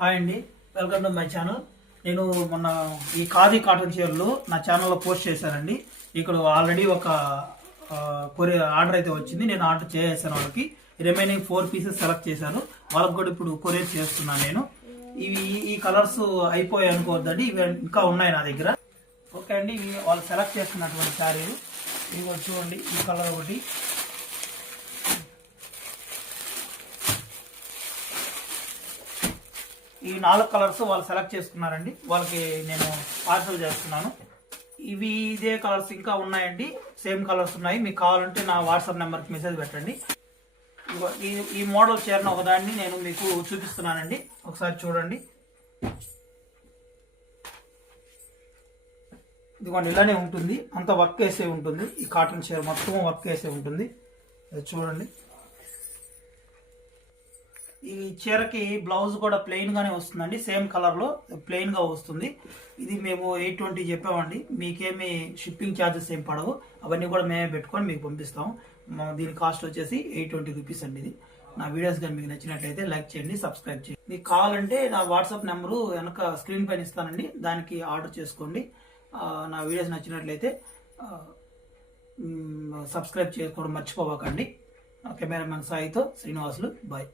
Hi అండి, welcome to my channel. నేను మొన్న ఈ ఖాదీ కాటన్ చీరలు నా ఛానల్లో పోస్ట్ చేశానండి. ఇక్కడ ఆల్రెడీ ఒక కొరియర్ ఆర్డర్ అయితే వచ్చింది. నేను ఆర్డర్ చేసేసాను వాళ్ళకి. రిమైనింగ్ 4 పీసెస్ సెలెక్ట్ చేశాను. వాళ్ళకి కూడా ఇప్పుడు కొరియర్ చేస్తున్నాను నేను. ఈ కలర్స్ అయిపోయాయి అనుకోవద్దండి, ఇవి ఇంకా ఉన్నాయి నా దగ్గర. ఓకే అండి, ఇవి వాళ్ళు సెలెక్ట్ చేసుకున్నటువంటి శారీలు. ఇవి కూడా చూడండి, ఈ కలర్ ఒకటి, ఈ 4 కలర్స్ వాళ్ళు సెలెక్ట్ చేసుకున్నారండి. వాళ్ళకి నేను పార్సల్ చేస్తున్నాను. ఇవి ఇదే కలర్స్ ఇంకా ఉన్నాయండి, సేమ్ కలర్స్ ఉన్నాయి. మీకు కావాలంటే నా వాట్సాప్ నెంబర్కి మెసేజ్ పెట్టండి. ఈ మోడల్ చీరను ఒకదాన్ని నేను మీకు చూపిస్తున్నానండి, ఒకసారి చూడండి. ఇదిగోండి, ఇలానే ఉంటుంది, అంత వర్క్ వేసే ఉంటుంది. ఈ కాటన్ చీర మొత్తం వర్క్ వేసే ఉంటుంది. చూడండి, ఈ చీరకి బ్లౌజ్ కూడా ప్లెయిన్ గానే వస్తుందండి. సేమ్ కలర్ లో ప్లెయిన్ గా వస్తుంది. ఇది మేము 820 చెప్పామండి. మీకేమి షిప్పింగ్ ఛార్జెస్ ఏం పడవు, అవన్నీ కూడా మేమే పెట్టుకొని మీకు పంపిస్తాం. దీని కాస్ట్ వచ్చేసి 820 రూపీస్ అండి. ఇది నా వీడియోస్ కానీ మీకు నచ్చినట్లయితే లైక్ చేయండి, సబ్స్క్రైబ్ చేయండి. మీకు కావాలంటే నా వాట్సాప్ నెంబరు వెనక స్క్రీన్ పైన ఇస్తానండి, దానికి ఆర్డర్ చేసుకోండి. నా వీడియోస్ నచ్చినట్లయితే సబ్స్క్రైబ్ చేసుకోవడం మర్చిపోవకండి. కెమెరామెన్ సాయితో శ్రీనివాసులు, బాయ్.